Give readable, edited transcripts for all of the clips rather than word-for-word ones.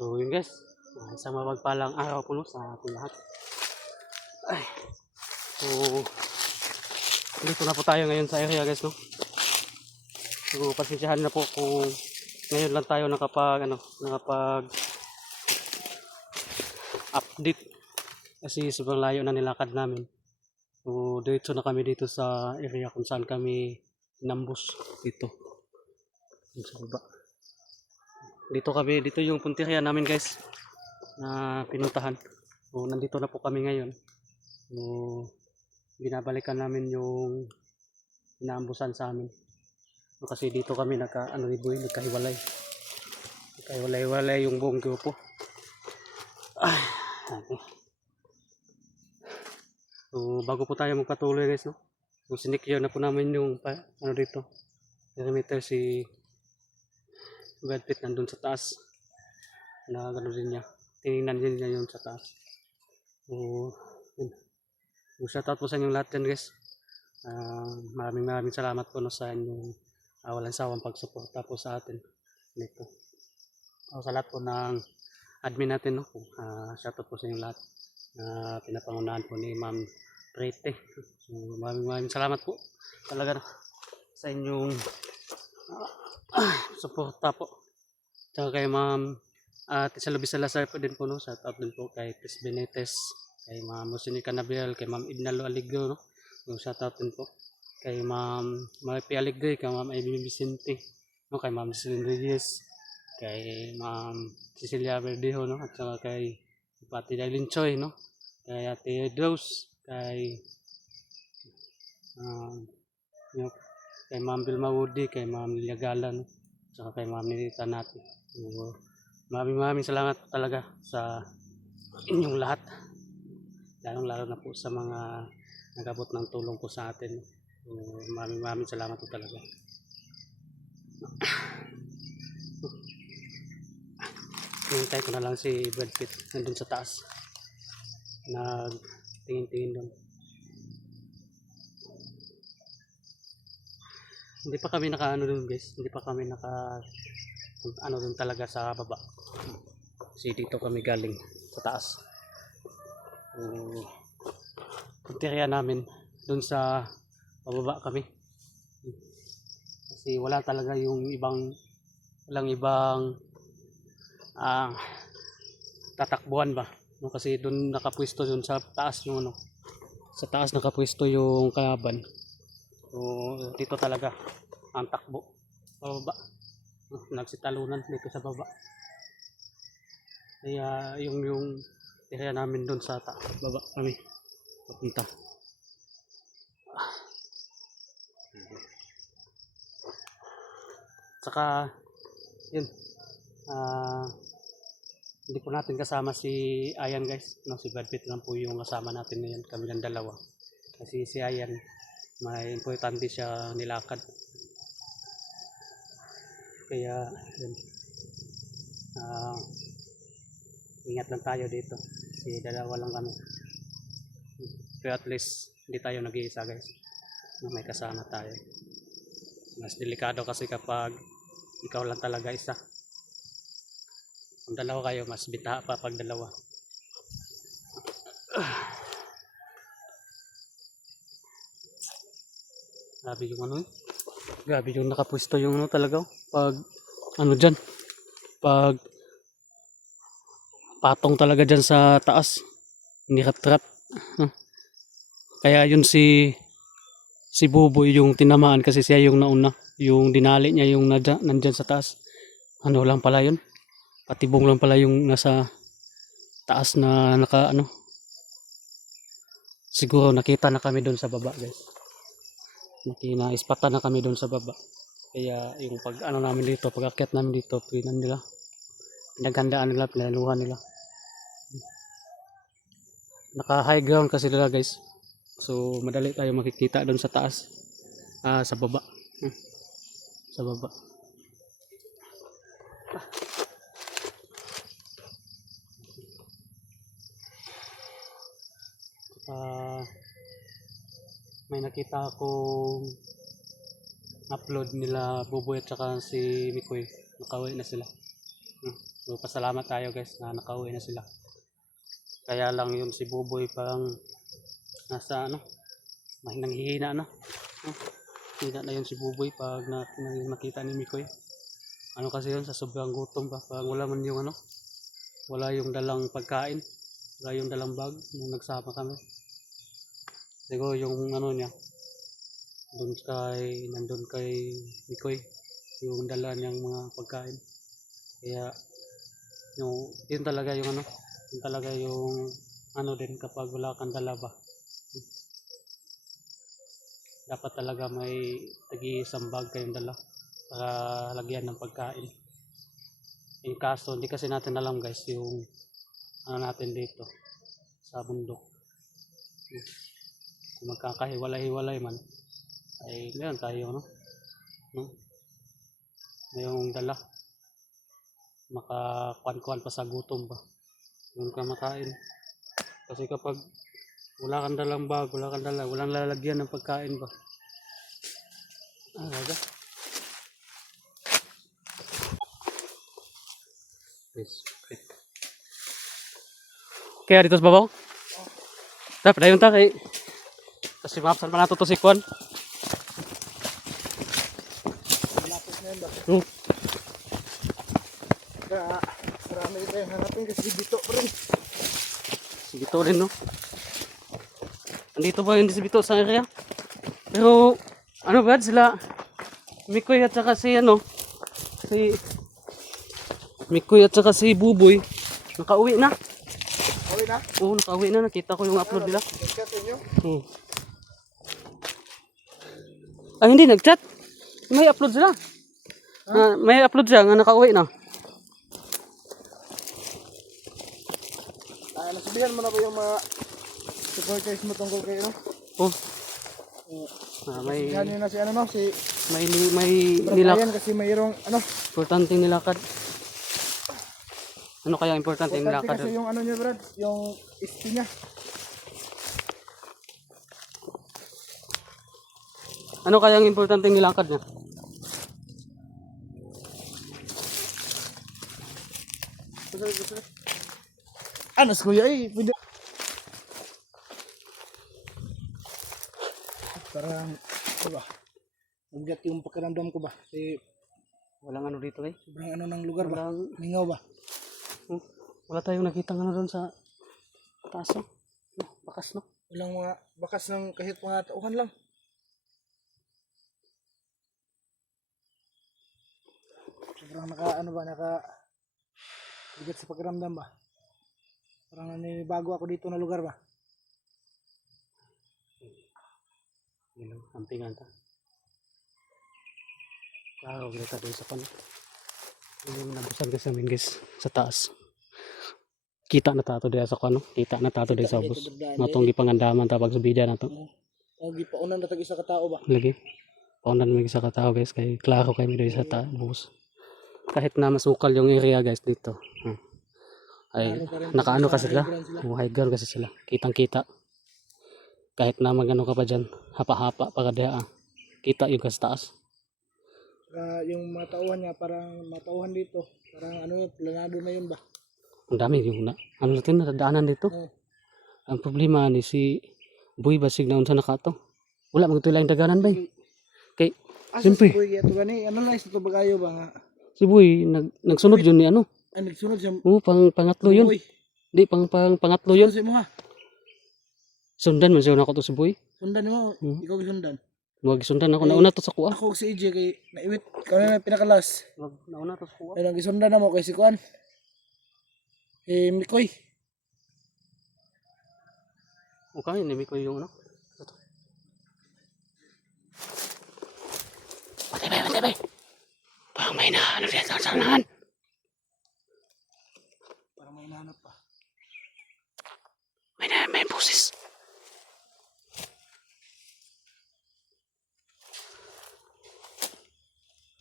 So yun guys, isang mapagpalang araw po no, sa ating lahat. Ay, so dito na po tayo ngayon sa area guys no. So pasensyahan na po kung ngayon lang tayo nakapag update kasi sobrang layo na nilakad namin. So diretso na kami dito sa area kung saan kami nambus dito. Sa baba. Dito yung punteriya namin guys na pinuntahan. So nandito na po kami ngayon. So binabalikan namin yung inaambusan sa amin. So, kasi dito kami nagkahiwalay. Nagkahiwalay yung buong grupo. Okay. So bago po tayo magpatuloy guys no. So sinikyo na po namin yung dito. Perimeter si Brad Pitt nandun sa taas. Na gano'n din niya. Tinignan din niya yun sa taas. So shoutout po sa inyong lahat dyan guys. Maraming salamat po no, sa inyong walang sawang pagsuporta po sa atin dito. Sa lahat po ng admin natin no. Shoutout po sa inyong lahat. Pinapangunahan po ni Ma'am Prete. So, maraming salamat po talaga sa inyong suporta po. Tsaka kay Ma'am Tisa Lubi Salazar po din po no. Shoutout din po kay Tis Benitez, kay Ma'am Musini Canabiel, kay Ma'am Idnalo Aligro no. So, shoutout din po kay Ma'am Maripi Aligre, kay Ma'am Amy Vicente no, kay Ma'am Celine Reyes, kay Ma'am Cecilia Verdejo no, at saka kay Pati Dailin Choi no, kay Ate Rose, kay kay Ma'am Vilma Woody, kay Ma'am Lilia Gala no, at saka kay Ma'am Nilita Nati. So, maraming salamat talaga sa inyong lahat, lalo na po sa mga nagabot ng tulong po sa atin. So, maraming salamat po talaga. Hintay ko na lang si Brad Pitt nandun sa taas, nagtingin-tingin doon. Hindi pa kami naka doon guys, hindi pa kami naka doon talaga sa baba. Kasi dito kami galing sa taas. Punteriya namin doon sa pababa kami. Kasi walang ibang tatakbuhan ba. No, kasi doon nakapwesto doon sa taas yung ano. Sa taas nakapwesto yung kalaban. So dito talaga ang takbo. Pababa. Nagsitalunan dito sa baba. Kaya yung area namin doon sa baba kami papunta. Saka yun, hindi po natin kasama si Ayan guys no, si Brad Pitt lang po yung kasama natin ngayon, kami lang dalawa. Kasi si Ayan may importante siya nilakad, kaya yun, ingat lang tayo dito kasi dalawa lang kami. Pero at least hindi tayo nag-iisa guys, may kasama tayo. Mas delikado kasi kapag ikaw lang talaga isa. Kung dalawa kayo, mas bita pa pag dalawa. Grabe yung grabe yung nakapwesto yung talaga. Pag dyan, pag patong talaga dyan sa taas, hindi rat-rat. Kaya yun si Buboy yung tinamaan kasi siya yung nauna. Yung dinali niya yung nandyan sa taas. Ano lang pala yun? Patibong lang pala yung nasa taas na siguro nakita na kami doon sa baba guys. Ispatan na kami doon sa baba. Kaya yung pag namin dito, pag akyat namin dito, pinaghandaan nila, pinaluhan nila. Naka high ground kasi nila guys. So madali tayo makikita doon sa taas. Sa baba. Sa baba. May nakita akong upload nila Buboy at saka si Mikoy, nakauwi na sila. So pasalamat tayo guys na nakauwi na sila. Kaya lang yung si Buboy parang nasa ano, nanghihina na. Hina na yun si Buboy pag nakita ni Mikoy. Ano kasi yun, sa sobrang gutom ba, parang wala man yung ano, wala yung dalang pagkain, wala yung dalang bag nung nagsama kami. Siguro yung ano niya, nandun kay Mikoy, yung dala niyang mga pagkain. Kaya yun talaga yung ano, yun talaga yung ano din kapag wala kang dala ba. Dapat talaga may tagi-isang bag kayong dala para lagyan ng pagkain. In kaso, hindi kasi natin alam guys yung ano natin dito sa bundok. Kung magkakahiwalay-hiwalay man, ay meron tayo no? Mayroong dala. Makakuan-kuan pa sa gutom ba. Yung ka makain. Kasi kapag wala kang dalang bag, walang lalagyan ng pagkain ba. Aga. Yes. Okay. Kaya dito sa babaw? Dapat ayun ta kay kasi mapsan pa nato to si Kwan. Lapit na yun ba? Hmm. Marami tayong hanapin kasi dito rin. Si Bito rin no. Andito pa yun si Bito sa area. Pero ano ba sila Mikoy at saka si ano si Mikoy at saka si Buboy nakauwi na. Uwi na? Oo, nakauwi na. Nakita ko yung upload nila. Nag-chat inyo? Ay, hindi. Nag-chat. May upload sila. May upload siya nga nakauwi na. Nasabihan mo na ba yung mga supporters mo tungkol kayo, no? Oh. May Sabihan nyo na si ano, no? Si nilak. Brian kasi mayroong ano? Importanteng nilakad. Ano kaya importanteng Importante nilakad? kasi yung ano niya, Brad. Yung SP niya. Ano kaya ang importanteng nilakad niya? Ano si Kuya eh? Pwede. Parang, ano ba? Nabigat yung pakiramdam ko ba? Kasi Walang ano dito eh. sobrang ano ng lugar ba? Walang, Mingaw ba? wala tayong nakita ano doon sa taas no? Bakas no? Walang mga bakas ng kahit mga tauhan lang. Sobrang bigat sa pakiramdam ba? Parang naninibago ako dito na lugar ba? Hello, ampingan ta. Klaro kita doon sa pan. Yung nabusan kasi namin guys sa taas. Kita na tato diya sa kano. Kita na tato diya sa bus. Matong gipangandaman tapag subida na to. Gipaunan na tag isa ka tao ba? Lagi. Paunan mo sa katao guys kay klaro kay mi sa bus. Kahit na masukal yung area guys dito. Ay nakaano kasi sila. High ground kasi sila. Kitang-kita. Kahit na magano ka pa diyan, hapa-hapa pa kada kita yung kas taas. Yung mga tauhan niya parang matauhan dito. Parang ano yun, planado na yun ba? Ang dami yung ano natin nadaanan dito. Ang problema ni si Boy basig na unsa nakato. Wala magtuloy lang daganan ba? Kay Siyempre. Si Boy ito gani, ano lang ito bagayo ba nga? Si Boy nagsunod yun ni ano? Ay nagsunod siya. Pangatlo yun. Di pangatlo yun. Si mo ha? Sundan man siya na ko to si Boy. Sundan mo, ikaw gisundan. Wag sundan ako nauna to sa kuha. Ako si EJ kay naiwit, ikaw na pinakalas. Wag nauna to sa kuha. Ay nagisundan na mo kay si Kuan. Mikoy. Okay, ni Mikoy yung ano. Patay. Parang may nahanap yan sa sanahan. Parang may nahanap pa. May busis.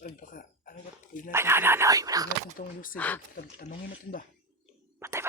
Ay, baka, ano ba? Ay. Huwag natin itong usage. Tanungin natin ba? Patay.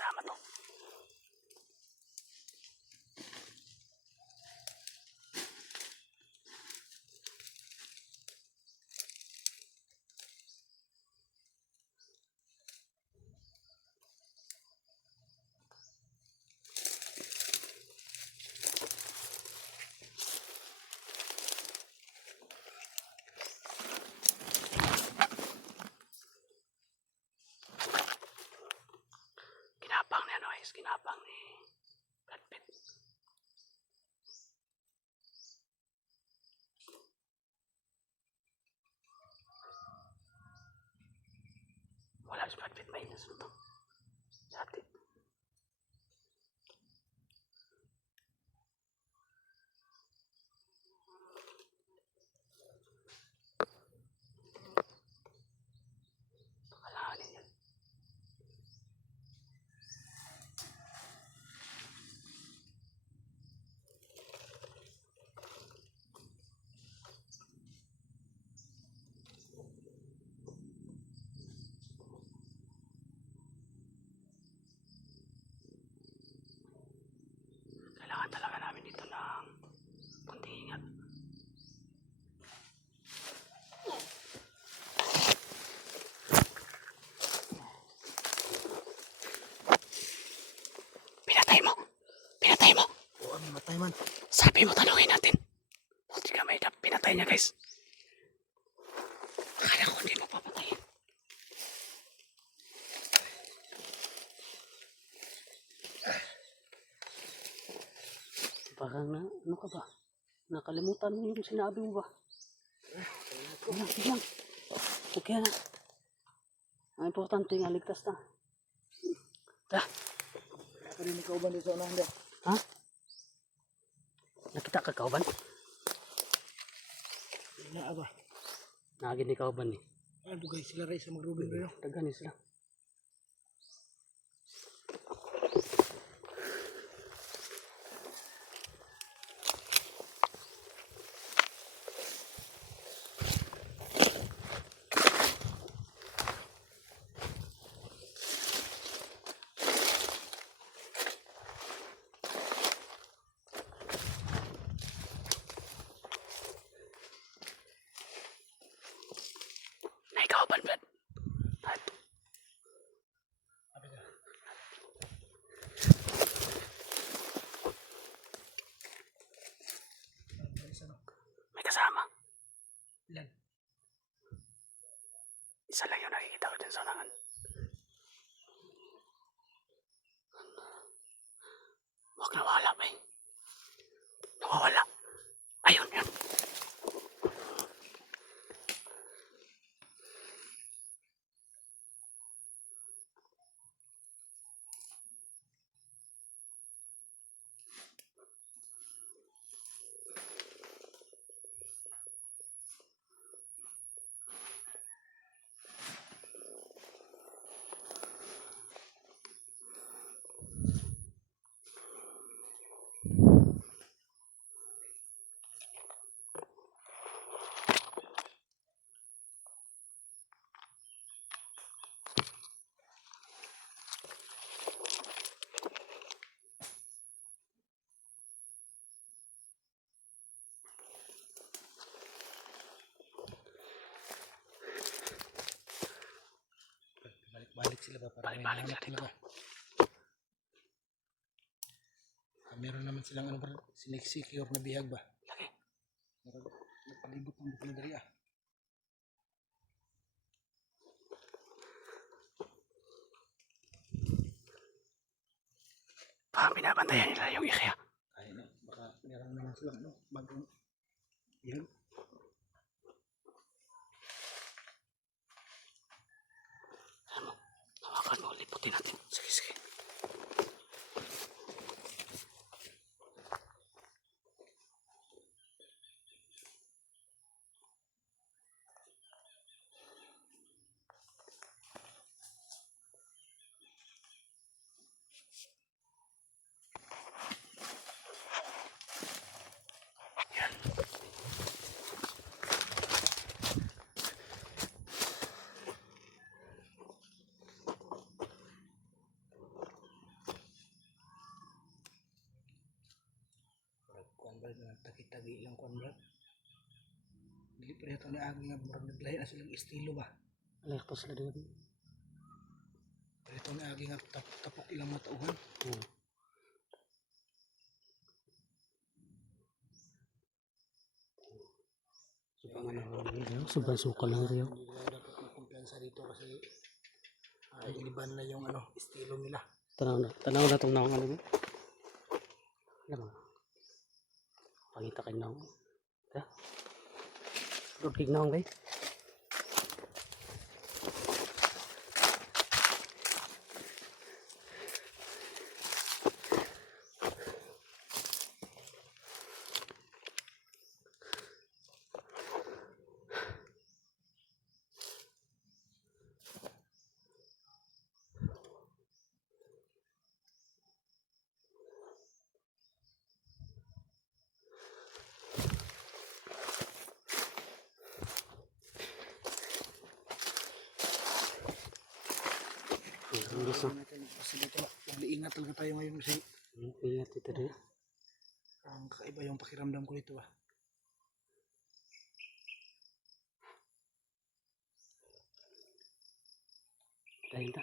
kasama to. Ginapang ni ano guys, ginapang ni Brad Pitt. Wala si Brad Pitt, may inasun to. Dati. Pakalahanin yan. Kailangan talaga namin dito ng kunting ingat. Pinatay mo! Pinatay mo! Oo, matay man. Sabi mo, tanungin natin. Buti ka may pinatay niya guys. Akala ko hindi mo papatayin. Parang na, ano ka ba? Nakalimutan mo yung sinabi mo ba? Sige lang. Okay na. Ang importante nga, ligtas na. Tara. Ako rin ikaw ba dito sa unang dyan? Ha? Nakita ka kauban? Na ba? Nagin ni kauban eh. Ano guys, sila rin sa magrubin kayo. Tagani sila. May kauban Brad. Tato. May kasama. Ilan? Isa lang yung nakikita ko dyan sa unahan. Huwag nawala ba eh. Nawawala. Ayun yun. Balik sila ba? Balik-balik sila dito. Meron naman silang ano ba? Sineksecure na bihag ba? Lagi. Meron. Nagpalibot ng bukla dari ah. Baka binabantayan nila yung ikya. Kaya na. Baka meron naman silang ano. Bagong bihag. Alam mo, hawakan mo, liputin natin. Sige, sige. Yan. ba na tagi-tagi lang kuan bro. Dili pa ito na agi nga murag naglahi na silang estilo ba. Alay ko sila din. Pero ito na agi nga tapok ilang matauhan. Hmm. Subangan na Rio. Subay suka ng Rio. Hindi na dapat makumpiyansa dito kasi iniban na yung ano, estilo nila. Tanaw na itong naong ano mo. Alam mo. Pangita kayo naong. Ha? Rupig naong kayo. Imbis na. Kasi dito, mag-iingat talaga tayo ngayon kasi Ingat ito rin. ang kakaiba yung pakiramdam ko dito ba. Dahil ta.